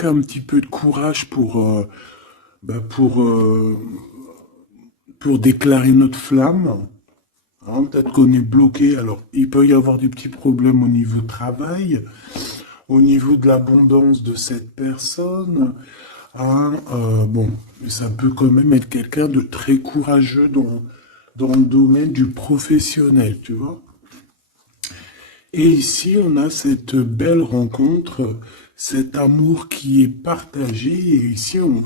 Un petit peu de courage bah, pour, euh, pour déclarer notre flamme. Hein, peut-être qu'on est bloqué. Alors, il peut y avoir des petits problèmes au niveau travail, au niveau de l'abondance de cette personne. Hein, bon, ça peut quand même être quelqu'un de très courageux dans le domaine du professionnel, tu vois. Et ici, on a cette belle rencontre, cet amour qui est partagé. Et ici, on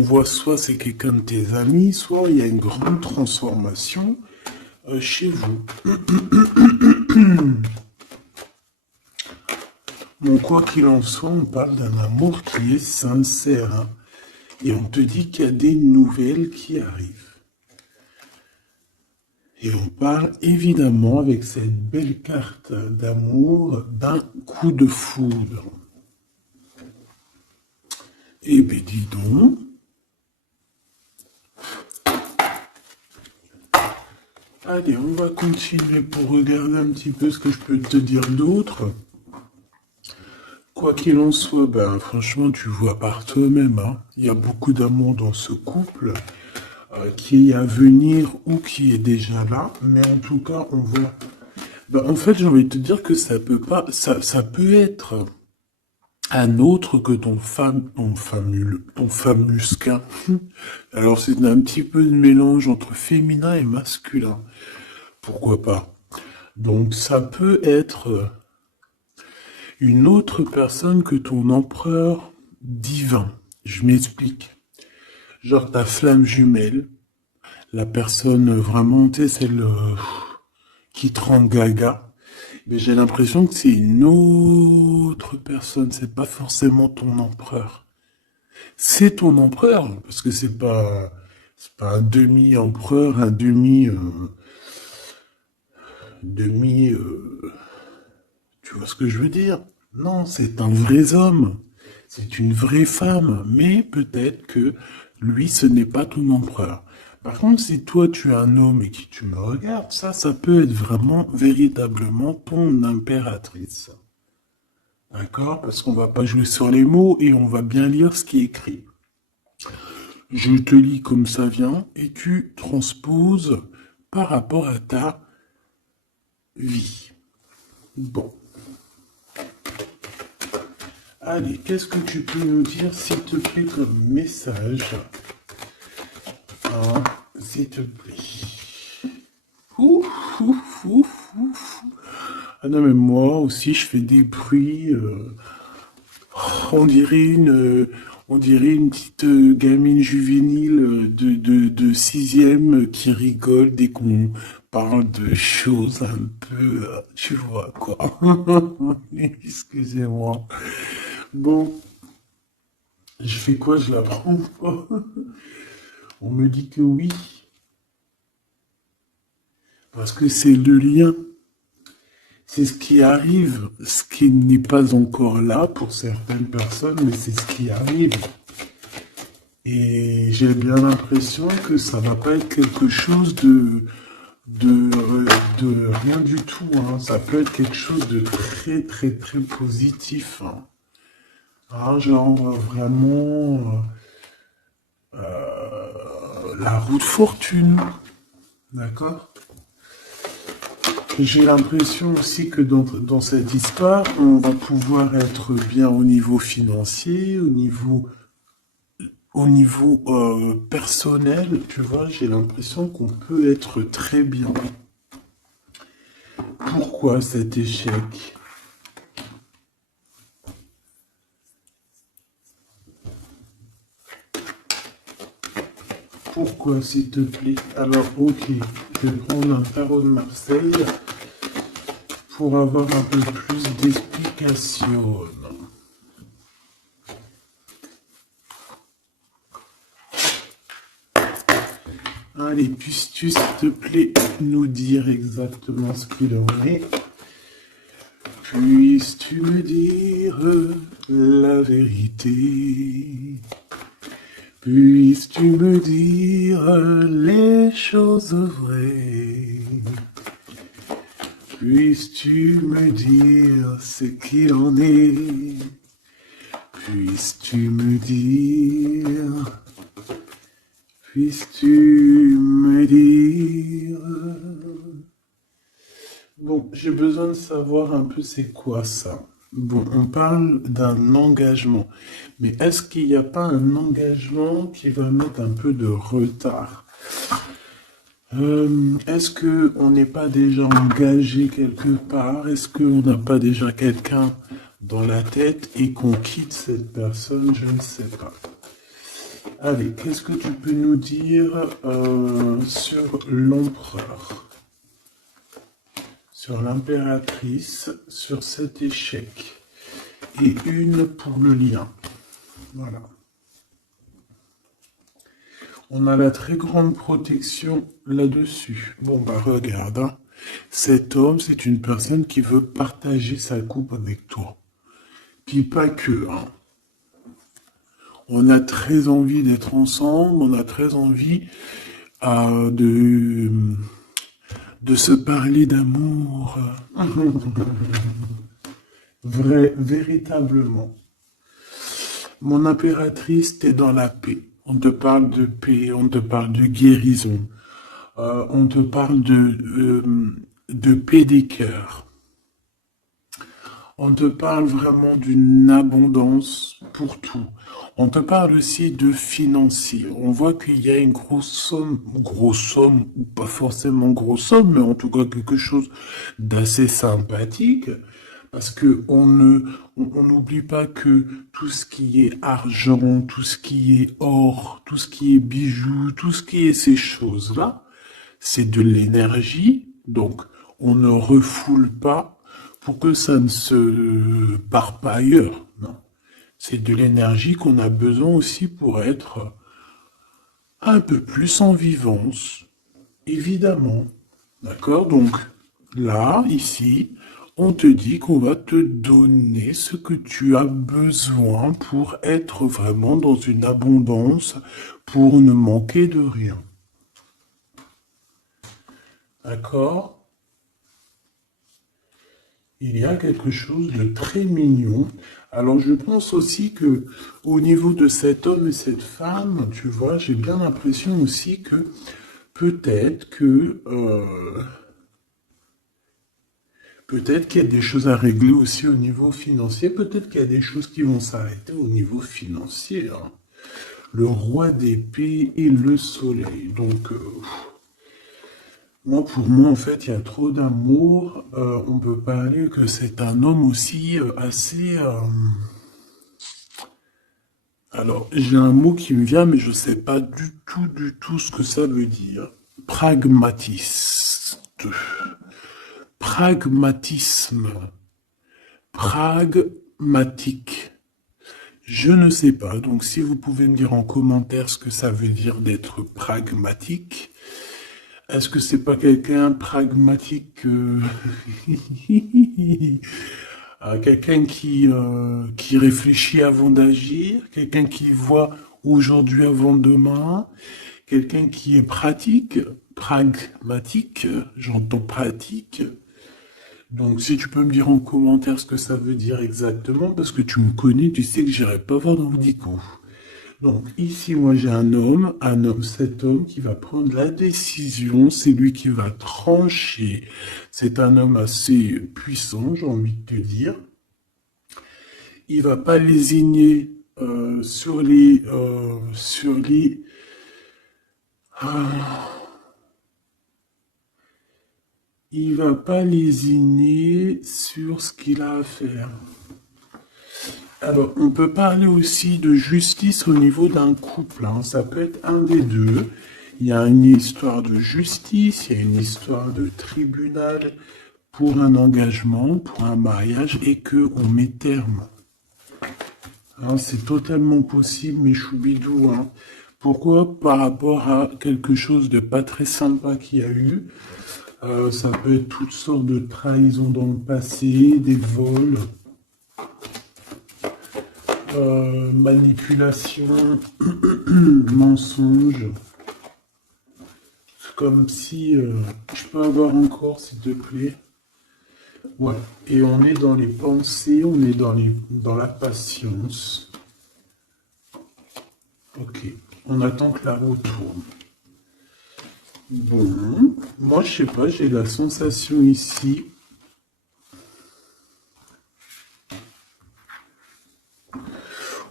voit soit c'est quelqu'un de tes amis, soit il y a une grande transformation chez vous. Bon, quoi qu'il en soit, on parle d'un amour qui est sincère. Hein. Et on te dit qu'il y a des nouvelles qui arrivent. Et on parle évidemment avec cette belle carte d'amour d'un coup de foudre. Eh bien, dis donc. Allez, on va continuer pour regarder un petit peu ce que je peux te dire d'autre. Quoi qu'il en soit, ben franchement, tu vois par toi-même, hein, il y a beaucoup d'amour dans ce couple qui est à venir ou qui est déjà là. Mais en tout cas, on voit. Ben, en fait, j'ai envie de te dire que ça peut pas, ça peut être un autre que ton famusquin. Alors c'est un petit peu de mélange entre féminin et masculin. Pourquoi pas? Donc ça peut être une autre personne que ton empereur divin. Je m'explique. Genre ta flamme jumelle, la personne vraiment, tu sais, celle qui te rend gaga. Mais j'ai l'impression que c'est une autre personne, c'est pas forcément ton empereur. C'est ton empereur, parce que c'est pas un demi-empereur, un demi, tu vois ce que je veux dire? Non, c'est un vrai homme. C'est une vraie femme. Mais peut-être que lui, ce n'est pas ton empereur. Par contre, si toi, tu es un homme et que tu me regardes, ça peut être vraiment, véritablement ton impératrice. D'accord? Parce qu'on va pas jouer sur les mots et on va bien lire ce qui est écrit. Je te lis comme ça vient et tu transposes par rapport à ta vie. Bon. Allez, qu'est-ce que tu peux nous dire, s'il te plaît, comme message? Hein, s'il te plaît. Ouf, ouf, ouf, ouf. Ah non, mais moi aussi, je fais des bruits. On dirait on dirait une petite gamine juvénile de sixième qui rigole dès qu'on parle de choses un peu, tu vois, quoi. Excusez-moi. Bon, je fais quoi? Je la prends pas. On me dit que oui, parce que c'est le lien. C'est ce qui arrive, ce qui n'est pas encore là pour certaines personnes, mais c'est ce qui arrive. Et j'ai bien l'impression que ça va pas être quelque chose de, de rien du tout. Hein. Ça peut être quelque chose de très, très, très positif. Hein. Ah, genre vraiment la roue de fortune. D'accord? J'ai l'impression aussi que dans cette histoire, on va pouvoir être bien au niveau financier, au niveau personnel, tu vois, j'ai l'impression qu'on peut être très bien. Pourquoi cet échec? Pourquoi, s'il te plaît? Alors, ok, je vais prendre un tarot de Marseille pour avoir un peu plus d'explications. Allez, puisses-tu, s'il te plaît, nous dire exactement ce qu'il en est? Puisses-tu me dire la vérité? Puisses-tu me dire les choses vraies? Puisses-tu me dire ce qu'il en est? Puisses-tu me dire, puisses-tu me dire. Bon, j'ai besoin de savoir un peu c'est quoi ça. Bon, on parle d'un engagement, mais est-ce qu'il n'y a pas un engagement qui va mettre un peu de retard? Est-ce que on n'est pas déjà engagé quelque part? Est-ce qu'on n'a pas déjà quelqu'un dans la tête et qu'on quitte cette personne? Je ne sais pas. Allez, qu'est-ce que tu peux nous dire sur l'empereur, sur l'impératrice, sur cet échec? Et une pour le lien. Voilà. On a la très grande protection là-dessus. Bon, bah regarde, hein. Cet homme, c'est une personne qui veut partager sa coupe avec toi. Puis pas que, hein. On a très envie d'être ensemble, on a très envie de se parler d'amour. Véritablement. Mon impératrice, t'es dans la paix. On te parle de paix, on te parle de guérison, on te parle de paix des cœurs. On te parle vraiment d'une abondance pour tout. On te parle aussi de financier. On voit qu'il y a une grosse somme, ou pas forcément grosse somme, mais en tout cas quelque chose d'assez sympathique. Parce que on n'oublie pas que tout ce qui est argent, tout ce qui est or, tout ce qui est bijoux, tout ce qui est ces choses-là, c'est de l'énergie. Donc, on ne refoule pas pour que ça ne se barre pas ailleurs. Non. C'est de l'énergie qu'on a besoin aussi pour être un peu plus en vivance, évidemment. D'accord? Donc, là, ici, on te dit qu'on va te donner ce que tu as besoin pour être vraiment dans une abondance, pour ne manquer de rien. D'accord? Il y a quelque chose de très mignon. Alors je pense aussi que au niveau de cet homme et cette femme, tu vois, j'ai bien l'impression aussi que peut-être que peut-être qu'il y a des choses à régler aussi au niveau financier. Peut-être qu'il y a des choses qui vont s'arrêter au niveau financier, hein. Le roi d'épée et le soleil. Donc moi, pour moi, en fait, il y a trop d'amour. On peut parler que c'est un homme aussi assez... Alors, j'ai un mot qui me vient, mais je ne sais pas du tout ce que ça veut dire. Pragmatiste. Pragmatisme. Pragmatique. Je ne sais pas. Donc, si vous pouvez me dire en commentaire ce que ça veut dire d'être pragmatique. Est-ce que c'est pas quelqu'un pragmatique, quelqu'un qui réfléchit avant d'agir, quelqu'un qui voit aujourd'hui avant demain, quelqu'un qui est pratique, pragmatique, j'entends pratique. Donc si tu peux me dire en commentaire ce que ça veut dire exactement, parce que tu me connais, tu sais que j'irai pas voir dans le dico. Donc ici, moi j'ai cet homme qui va prendre la décision, c'est lui qui va trancher. C'est un homme assez puissant, j'ai envie de te dire. Il va pas lésigner sur les il va pas lésiner sur ce qu'il a à faire. Alors, on peut parler aussi de justice au niveau d'un couple, hein. Ça peut être un des deux. Il y a une histoire de justice, il y a une histoire de tribunal pour un engagement, pour un mariage, et qu'on met terme. Hein, c'est totalement possible, mes choubidous, hein. Pourquoi? Par rapport à quelque chose de pas très sympa qu'il y a eu. Ça peut être toutes sortes de trahisons dans le passé, des vols. Manipulation, mensonge. C'est comme si... je peux avoir encore, s'il te plaît. Ouais. Et on est dans les pensées, on est dans la patience. Ok, on attend que la roue tourne. Bon, moi je sais pas, j'ai la sensation ici.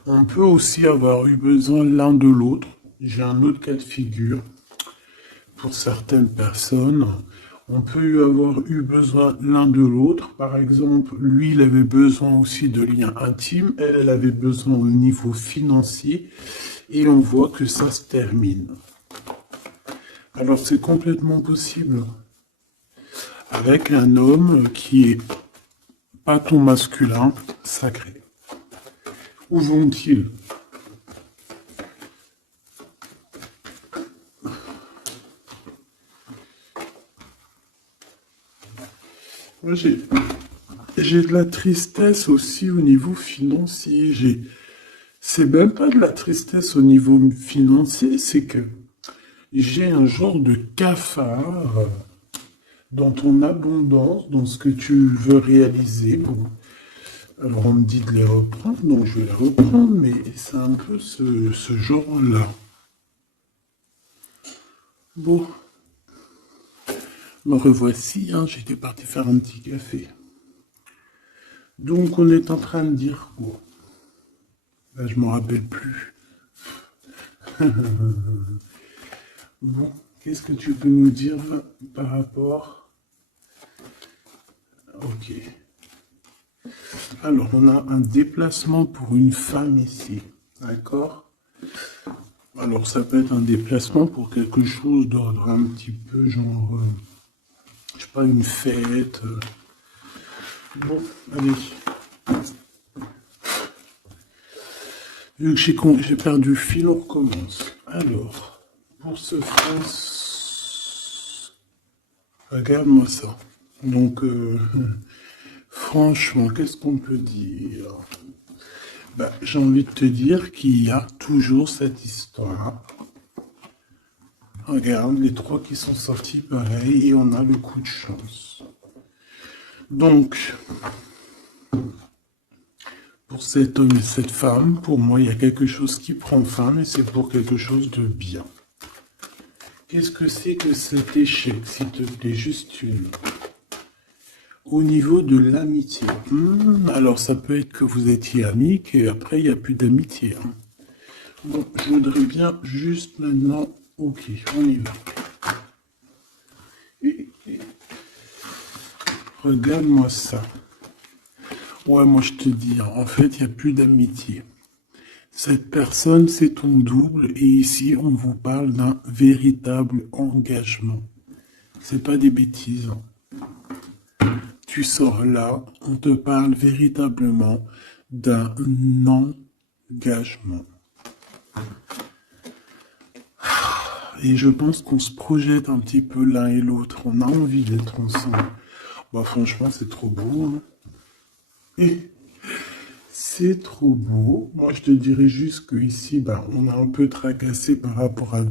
On peut aussi avoir eu besoin l'un de l'autre. J'ai un autre cas de figure. Pour certaines personnes, on peut avoir eu besoin l'un de l'autre. Par exemple, lui, il avait besoin aussi de liens intimes. Elle avait besoin au niveau financier. Et on voit que ça se termine. Alors c'est complètement possible. Avec un homme qui est pas ton masculin sacré. Où vont-ils? Moi, j'ai de la tristesse aussi au niveau financier. C'est même pas de la tristesse au niveau financier, c'est que j'ai un genre de cafard dans ton abondance, dans ce que tu veux réaliser. Bon. Alors on me dit de les reprendre, donc je vais les reprendre, mais c'est un peu ce genre-là. Bon, me revoici, hein, j'étais parti faire un petit café. Donc on est en train de dire quoi? Là, je m'en rappelle plus. Bon, qu'est-ce que tu peux nous dire par rapport? Ok. Alors, on a un déplacement pour une femme ici. D'accord? Alors, ça peut être un déplacement pour quelque chose d'ordre un petit peu genre, je sais pas, une fête. Bon, allez. Vu que j'ai perdu le fil, on recommence. Alors, pour ce France, regarde-moi ça. Donc, franchement, qu'est-ce qu'on peut dire? Bah, j'ai envie de te dire qu'il y a toujours cette histoire. Regarde, les trois qui sont sortis pareil, et on a le coup de chance. Donc, pour cet homme et cette femme, pour moi, il y a quelque chose qui prend fin, mais c'est pour quelque chose de bien. Qu'est-ce que c'est que cet échec, s'il te plaît, juste une? Au niveau de l'amitié. Alors, ça peut être que vous étiez amis, qu'après, il n'y a plus d'amitié. Hein. Bon, je voudrais bien juste maintenant... Ok, on y va. Regarde-moi ça. Ouais, moi je te dis, en fait, il n'y a plus d'amitié. Cette personne, c'est ton double, et ici, on vous parle d'un véritable engagement. C'est pas des bêtises. Tu sors là, on te parle véritablement d'un engagement. Et je pense qu'on se projette un petit peu l'un et l'autre. On a envie d'être ensemble. Bah, franchement, c'est trop beau. Hein. Et c'est trop beau. Moi, je te dirais juste qu'ici, bah, on a un peu tracassé par rapport à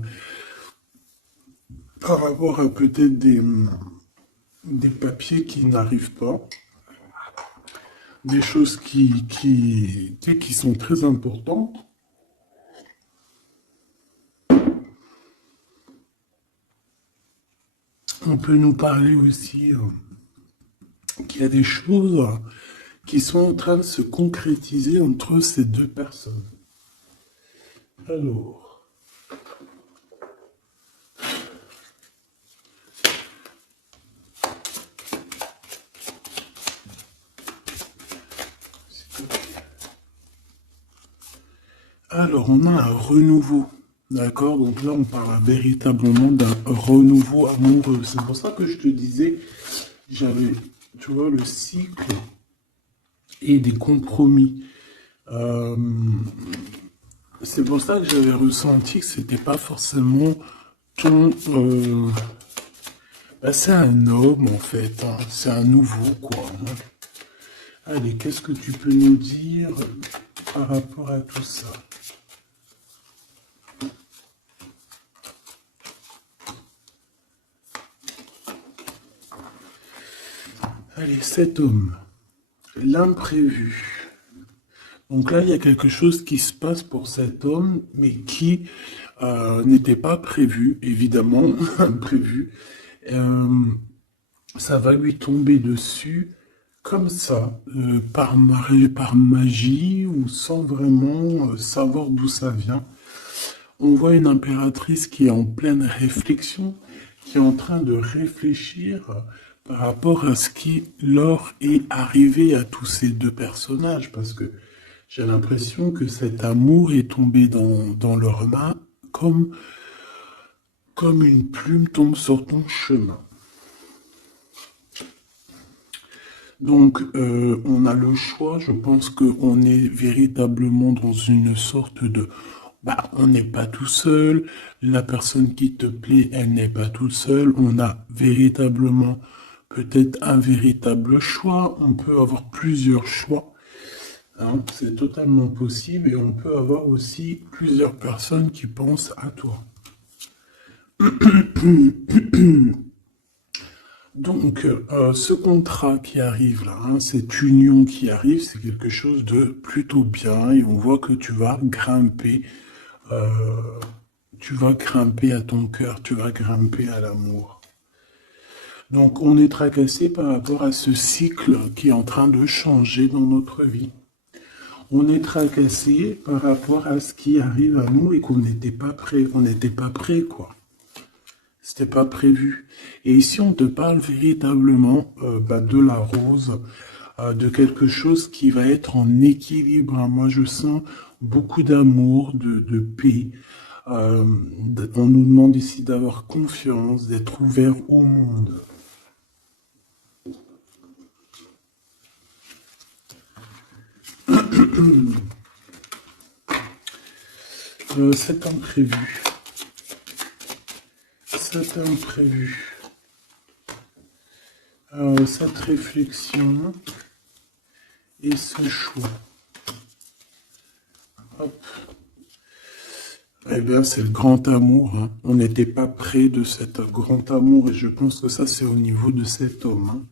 peut-être des papiers qui n'arrivent pas. Des choses qui sont très importantes. On peut nous parler aussi qu'il y a des choses qui sont en train de se concrétiser entre ces deux personnes. Alors, on a un renouveau. D'accord? Donc là, on parle véritablement d'un renouveau amoureux. C'est pour ça que je te disais, j'avais, tu vois, le cycle et des compromis. Euh, c'est pour ça que j'avais ressenti que c'était pas forcément ton. Bah, c'est un homme en fait, hein. C'est un nouveau quoi. Hein. Allez, qu'est-ce que tu peux nous dire par rapport à tout ça? Allez, cet homme, l'imprévu. Donc là, il y a quelque chose qui se passe pour cet homme, mais qui n'était pas prévu, évidemment, imprévu. Euh, Ça va lui tomber dessus comme ça, par magie ou sans vraiment savoir d'où ça vient. On voit une impératrice qui est en pleine réflexion, qui est en train de réfléchir par rapport à ce qui leur est arrivé à tous ces deux personnages, parce que j'ai l'impression que cet amour est tombé dans leurs mains comme une plume tombe sur ton chemin. Donc, on a le choix. Je pense qu'on est véritablement dans une sorte de... Bah, on n'est pas tout seul. La personne qui te plaît, elle n'est pas toute seule. On a véritablement peut-être un véritable choix. On peut avoir plusieurs choix. Hein, c'est totalement possible. Et on peut avoir aussi plusieurs personnes qui pensent à toi. Donc, ce contrat qui arrive là, hein, cette union qui arrive, c'est quelque chose de plutôt bien et on voit que euh, tu vas grimper à ton cœur, tu vas grimper à l'amour. Donc, on est tracassé par rapport à ce cycle qui est en train de changer dans notre vie. On est tracassé par rapport à ce qui arrive à nous et qu'on n'était pas prêt, quoi. C'était pas prévu. Et ici, on te parle véritablement de la rose, de quelque chose qui va être en équilibre. Moi, je sens beaucoup d'amour, de paix. On nous demande ici d'avoir confiance, d'être ouvert au monde. C'est imprévu. C'est imprévu. Cette réflexion et ce choix. Hop. Eh bien, c'est le grand amour. Hein. On n'était pas près de cet grand amour et je pense que ça, c'est au niveau de cet homme.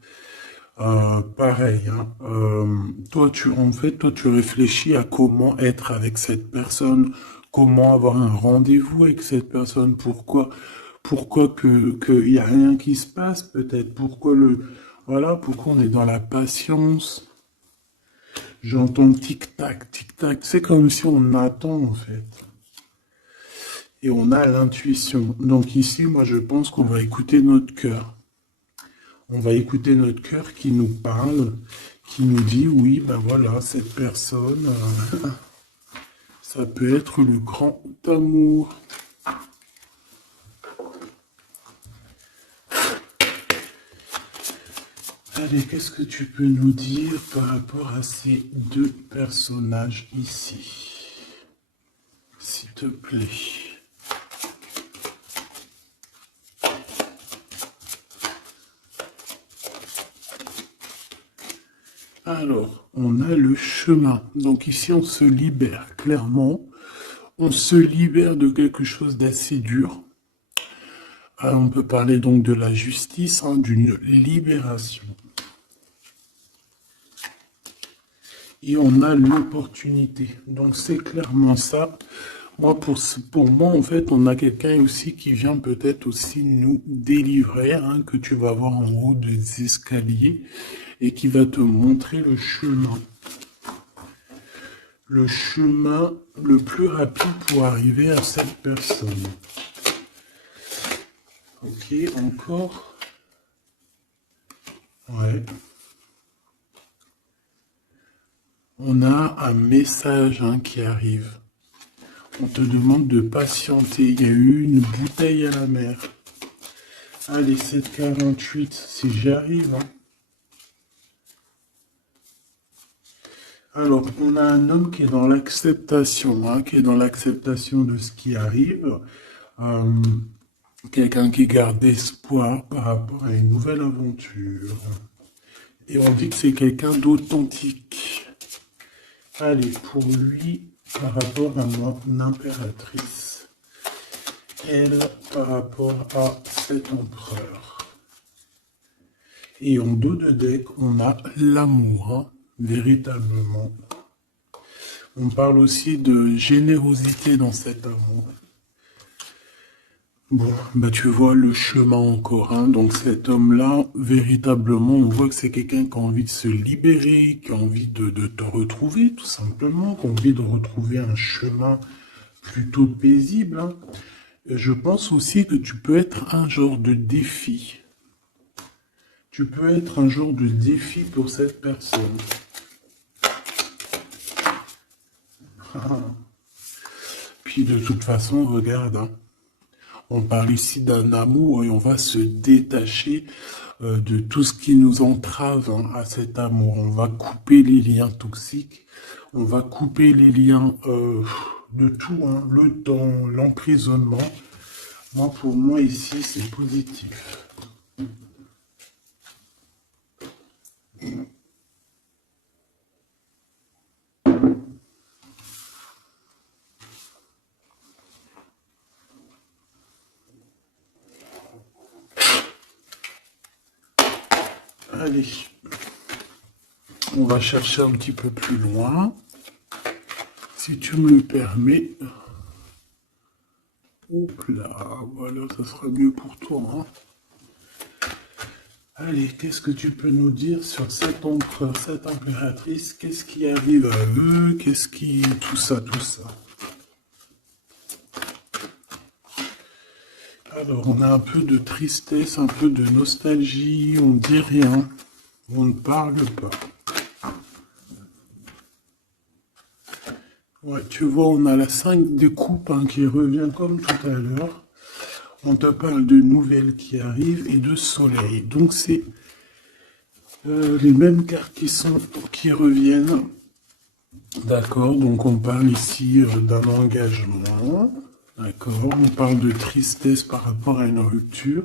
Hein. Pareil. Hein. Toi, tu réfléchis à comment être avec cette personne, comment avoir un rendez-vous avec cette personne, pourquoi qu'il y a rien qui se passe, peut-être, pourquoi on est dans la patience. J'entends tic-tac, tic-tac. C'est comme si on attend, en fait. Et on a l'intuition. Donc ici, moi, je pense qu'on va écouter notre cœur. On va écouter notre cœur qui nous parle, qui nous dit, oui, ben voilà, cette personne, ça peut être le grand amour. Allez, qu'est-ce que tu peux nous dire par rapport à ces deux personnages ici? S'il te plaît. Alors, on a le chemin. Donc ici, on se libère, clairement. On se libère de quelque chose d'assez dur. On peut parler donc de la justice, hein, d'une libération. Et on a l'opportunité. Donc c'est clairement ça. Moi, pour moi, en fait, on a quelqu'un aussi qui vient peut-être aussi nous délivrer, hein, que tu vas voir en haut des escaliers et qui va te montrer le chemin. Le chemin le plus rapide pour arriver à cette personne. Ok, encore. Ouais. On a un message, hein, qui arrive. On te demande de patienter. Il y a eu une bouteille à la mer. Allez, 7,48, si j'y arrive. Hein. Alors, on a un homme qui est dans l'acceptation, hein, qui est dans l'acceptation de ce qui arrive. Quelqu'un qui garde espoir par rapport à une nouvelle aventure. Et on dit que c'est quelqu'un d'authentique. Allez, pour lui, par rapport à mon impératrice, elle, par rapport à cet empereur. Et en dos de deck, on a l'amour, hein, véritablement. On parle aussi de générosité dans cet amour. Bon, bah tu vois le chemin encore, hein. Donc cet homme-là, véritablement, on voit que c'est quelqu'un qui a envie de se libérer, qui a envie de te retrouver, tout simplement, qui a envie de retrouver un chemin plutôt paisible, hein. Et je pense aussi que tu peux être un genre de défi. Tu peux être un genre de défi pour cette personne. Puis de toute façon, regarde, hein. On parle ici d'un amour et on va se détacher de tout ce qui nous entrave, hein, à cet amour. On va couper les liens toxiques, on va couper les liens de tout, hein, le temps, l'emprisonnement. Moi, pour moi, ici, c'est positif. Allez, on va chercher un petit peu plus loin, si tu me le permets. Hop là, voilà, ça sera mieux pour toi, hein. Allez, qu'est-ce que tu peux nous dire sur cet empereur, cette impératrice? Qu'est-ce qui arrive à eux? Qu'est-ce qui... Tout ça, tout ça. Alors, on a un peu de tristesse, un peu de nostalgie, on dit rien, on ne parle pas. Ouais, tu vois, on a la 5 de coupe, hein, qui revient comme tout à l'heure. On te parle de nouvelles qui arrivent et de soleil. Donc, c'est les mêmes cartes qui reviennent. D'accord, donc on parle ici d'un engagement. D'accord, on parle de tristesse par rapport à une rupture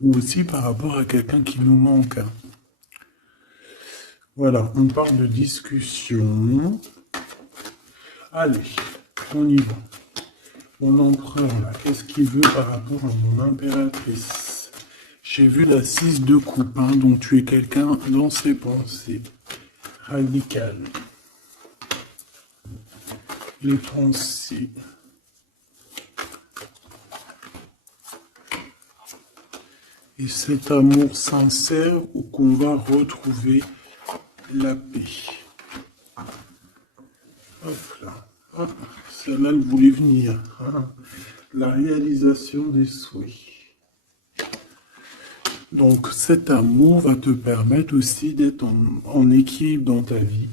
ou aussi par rapport à quelqu'un qui nous manque. Voilà, on parle de discussion. Allez, on y va. Mon empereur, là, qu'est-ce qu'il veut par rapport à mon impératrice? J'ai vu la 6 de coupe, hein, donc tu es quelqu'un dans ses pensées. Radical. Les pensées. Et cet amour sincère où qu'on va retrouver la paix. Hop là. Ah, celle-là, elle voulait venir. Ah, la réalisation des souhaits. Donc cet amour va te permettre aussi d'être en équilibre dans ta vie.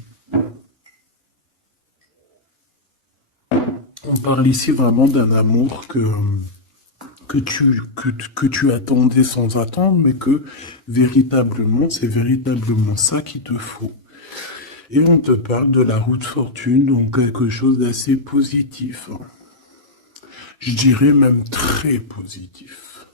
On parle ici vraiment d'un amour que tu attendais sans attendre, mais que véritablement, c'est véritablement ça qu'il te faut. Et on te parle de la roue de fortune, donc quelque chose d'assez positif. Je dirais même très positif.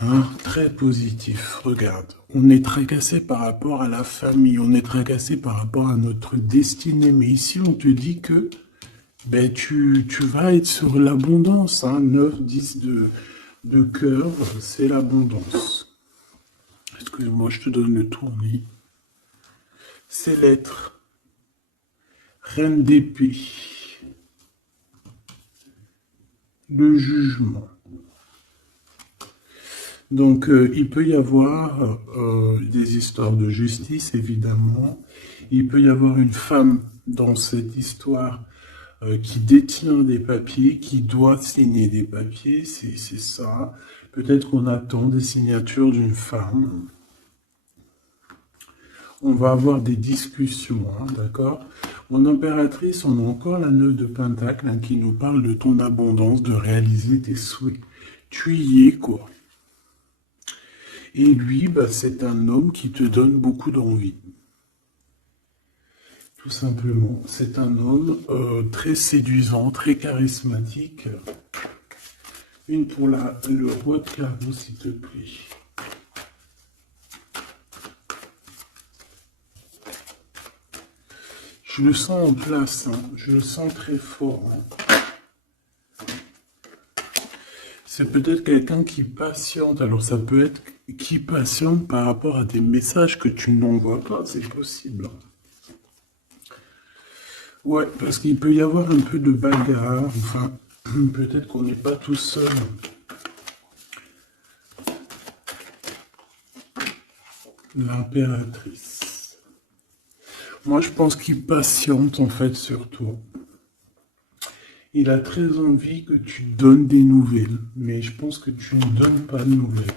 Hein, très positif. Regarde, on est tracassé par rapport à la famille, on est tracassé par rapport à notre destinée, mais ici on te dit que ben, tu vas être sur l'abondance, hein, 9, 10 de cœur, c'est l'abondance. Excuse-moi, je te donne le tournis. C'est l'être. Reine d'épée. Le jugement. Donc, il peut y avoir des histoires de justice, évidemment. Il peut y avoir une femme dans cette histoire qui détient des papiers, qui doit signer des papiers, c'est ça. Peut-être qu'on attend des signatures d'une femme. On va avoir des discussions, hein, d'accord? Mon impératrice, on a encore la 9 de Pentacle, hein, qui nous parle de ton abondance, de réaliser tes souhaits. Tu y es, quoi. Et lui, bah, c'est un homme qui te donne beaucoup d'envie. Tout simplement, c'est un homme très séduisant, très charismatique. Une pour le roi de carreau, s'il te plaît. Je le sens en place, hein. Je le sens très fort. Hein. C'est peut-être quelqu'un qui patiente. Alors ça peut être qui patiente par rapport à des messages que tu n'envoies pas, c'est possible. Ouais, parce qu'il peut y avoir un peu de bagarre, enfin, peut-être qu'on n'est pas tout seul. L'impératrice. Moi, je pense qu'il patiente, en fait, surtout. Il a très envie que tu donnes des nouvelles, mais je pense que tu ne donnes pas de nouvelles.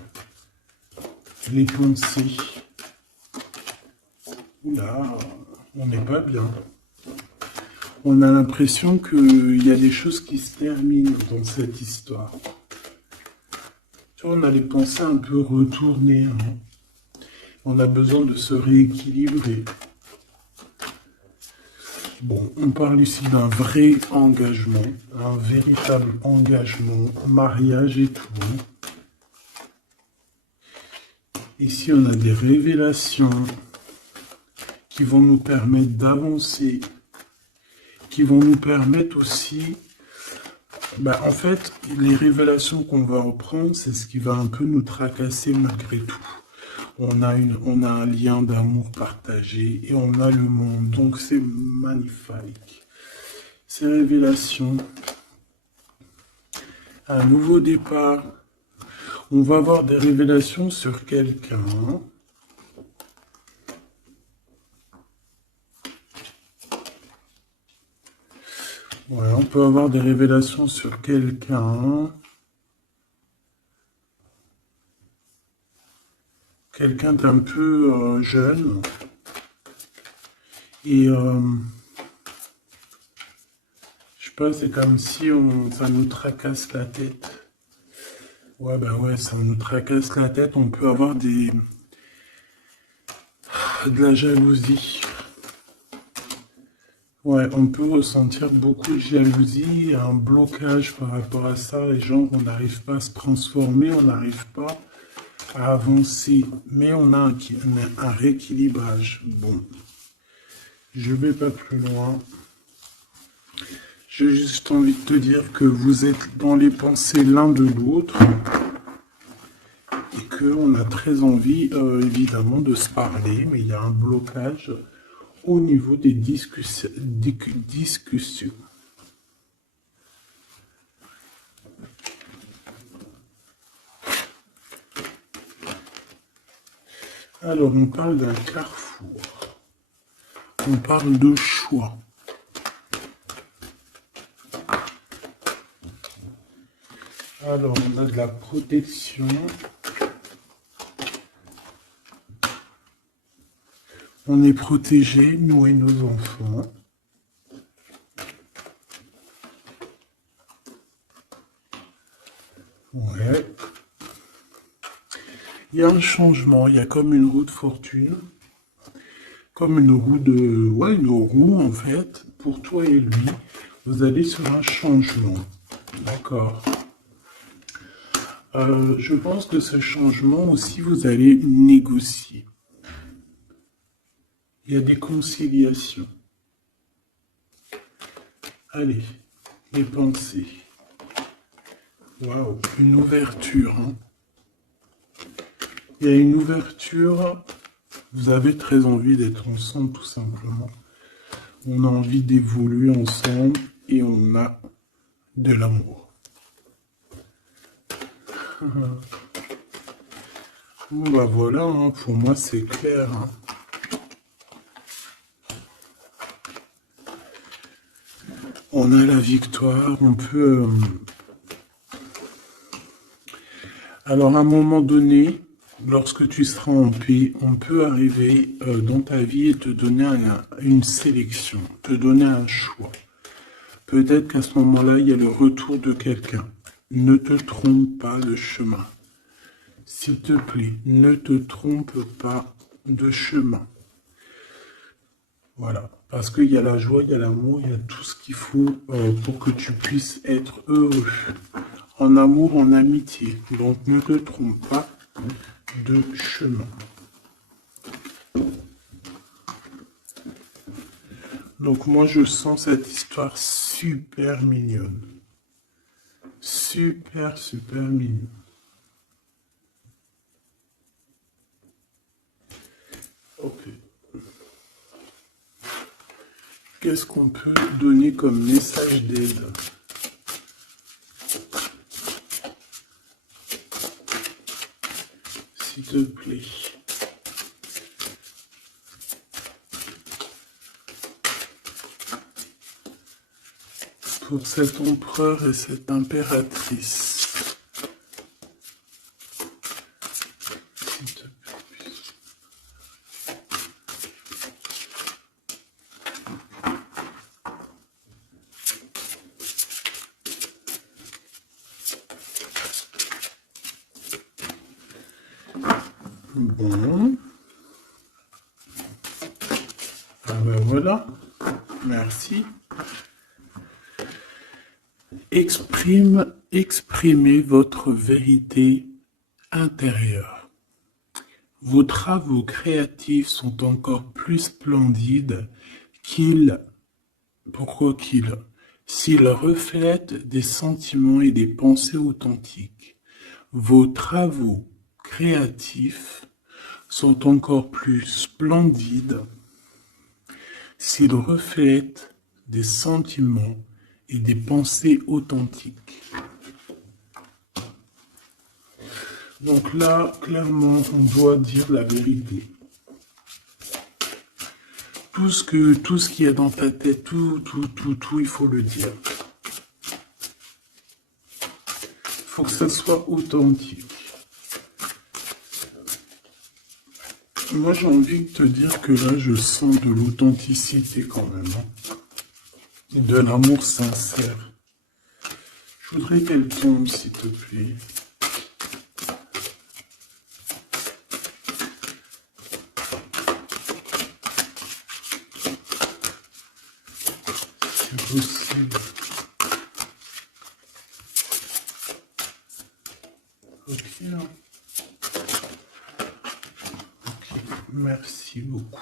Les pensées. Oula, on n'est pas bien. On a l'impression qu'il y a des choses qui se terminent dans cette histoire. Tu vois, on a les pensées un peu retournées, hein. On a besoin de se rééquilibrer. Bon, on parle ici d'un vrai engagement, un véritable engagement, mariage et tout. Ici, on a des révélations qui vont nous permettre d'avancer, qui vont nous permettre aussi... en fait, les révélations qu'on va en prendre, c'est ce qui va un peu nous tracasser malgré tout. On a un lien d'amour partagé et on a le monde. Donc c'est magnifique. Ces révélations, un nouveau départ. On va avoir des révélations sur quelqu'un. Ouais, on peut avoir des révélations sur quelqu'un. Quelqu'un d'un peu jeune. Et je sais pas, c'est comme si ça nous tracasse la tête. Ouais, bah ouais, ça nous tracasse la tête. On peut avoir de la jalousie. Ouais, on peut ressentir beaucoup de jalousie, un blocage par rapport à ça. Et genre, on n'arrive pas à se transformer, on n'arrive pas à avancer. Mais on a un rééquilibrage. Bon, je vais pas plus loin. J'ai juste envie de te dire que vous êtes dans les pensées l'un de l'autre et qu'on a très envie, évidemment, de se parler, mais il y a un blocage au niveau des discussions. Alors, on parle d'un carrefour. On parle de choix. Alors, on a de la protection. On est protégé, nous et nos enfants. Ouais. Il y a un changement, il y a comme une roue de fortune. Comme une roue de... Ouais, une roue, en fait. Pour toi et lui, vous allez sur un changement. D'accord. Je pense que ce changement aussi, vous allez négocier. Il y a des conciliations. Allez, les pensées. Waouh, une ouverture, hein. Il y a une ouverture. Vous avez très envie d'être ensemble, tout simplement. On a envie d'évoluer ensemble et on a de l'amour. Bon, bah voilà, hein, pour moi c'est clair, hein. On a la victoire, on peut... Alors à un moment donné, lorsque tu seras en paix, on peut arriver dans ta vie et te donner une sélection, te donner un choix. Peut-être qu'à ce moment-là, il y a le retour de quelqu'un. Ne te trompe pas de chemin. S'il te plaît, ne te trompe pas de chemin. Voilà. Parce qu'il y a la joie, il y a l'amour, il y a tout ce qu'il faut pour que tu puisses être heureux. En amour, en amitié. Donc ne te trompe pas de chemin. Donc moi je sens cette histoire super mignonne. Super, super mignonne. Ok. Qu'est-ce qu'on peut donner comme message d'aide? S'il te plaît. Pour cet empereur et cette impératrice. S'il te plaît. Bon. Ah ben voilà. Merci. Exprimez votre vérité intérieure. Vos travaux créatifs sont encore plus splendides s'ils reflètent des sentiments et des pensées authentiques. Vos travaux créatifs sont encore plus splendides s'ils reflètent des sentiments et des pensées authentiques. Donc là, clairement, on doit dire la vérité. Tout ce qui est dans ta tête, tout, il faut le dire. Il faut que ça soit authentique. Moi, j'ai envie de te dire que là, je sens de l'authenticité quand même. De l'amour sincère. Je voudrais qu'elle tombe, s'il te plaît. C'est possible. Ok. Ok, merci beaucoup.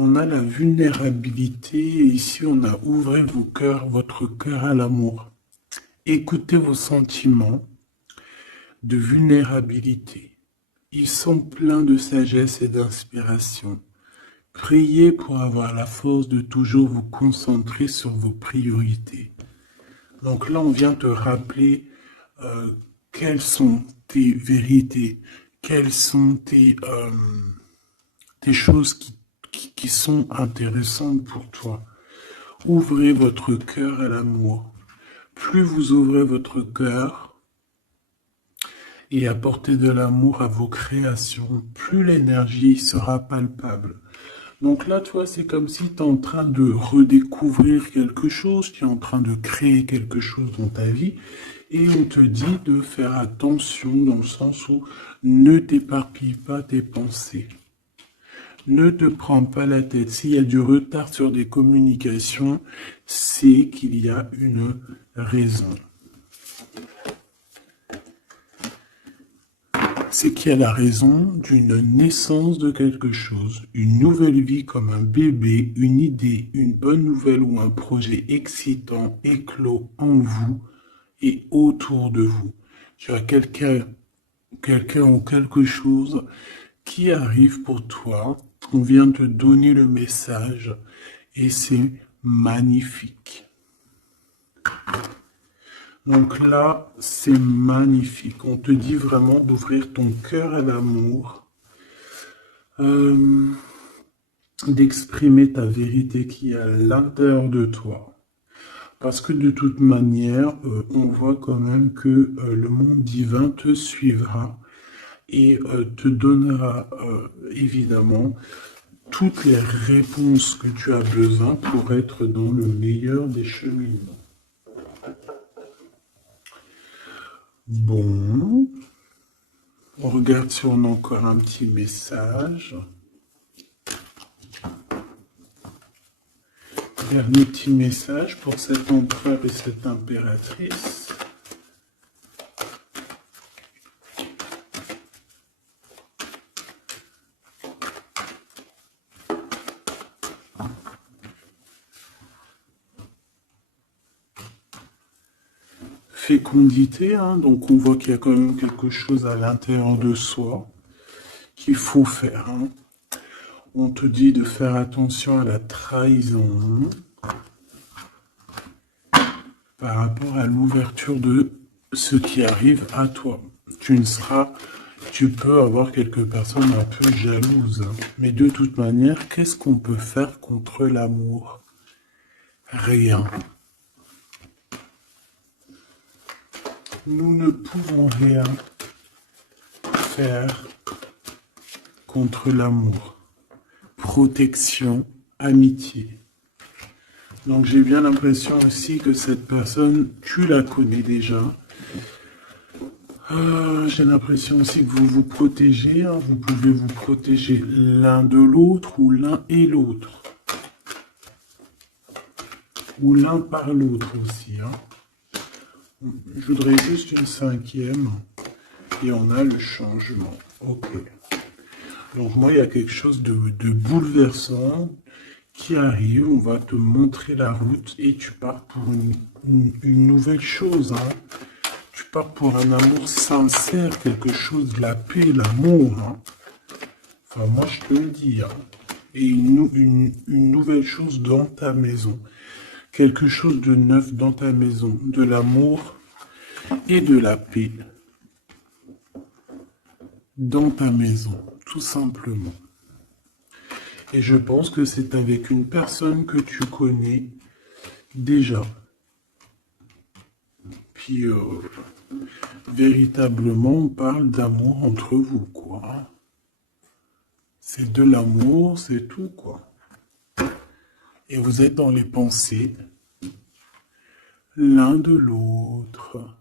On a la vulnérabilité, et ici on a ouvrez votre cœur à l'amour. Écoutez vos sentiments de vulnérabilité. Ils sont pleins de sagesse et d'inspiration. Priez pour avoir la force de toujours vous concentrer sur vos priorités. Donc là, on vient te rappeler quelles sont tes vérités, quelles sont tes choses qui sont intéressantes pour toi. Ouvrez votre cœur à l'amour. Plus vous ouvrez votre cœur et apportez de l'amour à vos créations, plus l'énergie sera palpable. Donc là, toi, c'est comme si tu es en train de redécouvrir quelque chose, tu es en train de créer quelque chose dans ta vie, et on te dit de faire attention dans le sens où ne t'éparpille pas tes pensées. Ne te prends pas la tête. S'il y a du retard sur des communications, c'est qu'il y a une raison. C'est qu'il y a la raison d'une naissance de quelque chose, une nouvelle vie comme un bébé, une idée, une bonne nouvelle ou un projet excitant éclos en vous et autour de vous. Tu as quelqu'un ou quelque chose qui arrive pour toi. On vient te donner le message et c'est magnifique. Donc là, c'est magnifique. On te dit vraiment d'ouvrir ton cœur à l'amour, d'exprimer ta vérité qui est à l'intérieur de toi. Parce que de toute manière, on voit quand même que le monde divin te suivra et te donnera évidemment toutes les réponses que tu as besoin pour être dans le meilleur des cheminements. Bon, on regarde si on a encore un petit message. Dernier petit message pour cet empereur et cette impératrice. Fécondité, hein, donc on voit qu'il y a quand même quelque chose à l'intérieur de soi qu'il faut faire. Hein. On te dit de faire attention à la trahison par rapport à l'ouverture de ce qui arrive à toi. Tu peux avoir quelques personnes un peu jalouses, hein. Mais de toute manière, qu'est-ce qu'on peut faire contre l'amour? Rien. Nous ne pouvons rien faire contre l'amour. Protection, amitié. Donc j'ai bien l'impression aussi que cette personne, tu la connais déjà. J'ai l'impression aussi que vous vous protégez, hein. Vous pouvez vous protéger l'un de l'autre ou l'un et l'autre. Ou l'un par l'autre aussi, hein. Je voudrais juste une cinquième. Et on a le changement. Ok. Donc moi, il y a quelque chose de bouleversant qui arrive. On va te montrer la route et tu pars pour une nouvelle chose, hein. Tu pars pour un amour sincère, quelque chose de la paix, l'amour, hein. Enfin, moi, je te le dis, hein. Et une nouvelle chose dans ta maison. Quelque chose de neuf dans ta maison. De l'amour et de la paix. Dans ta maison, tout simplement. Et je pense que c'est avec une personne que tu connais déjà. Puis, véritablement, on parle d'amour entre vous, quoi. C'est de l'amour, c'est tout, quoi. Et vous êtes dans les pensées l'un de l'autre.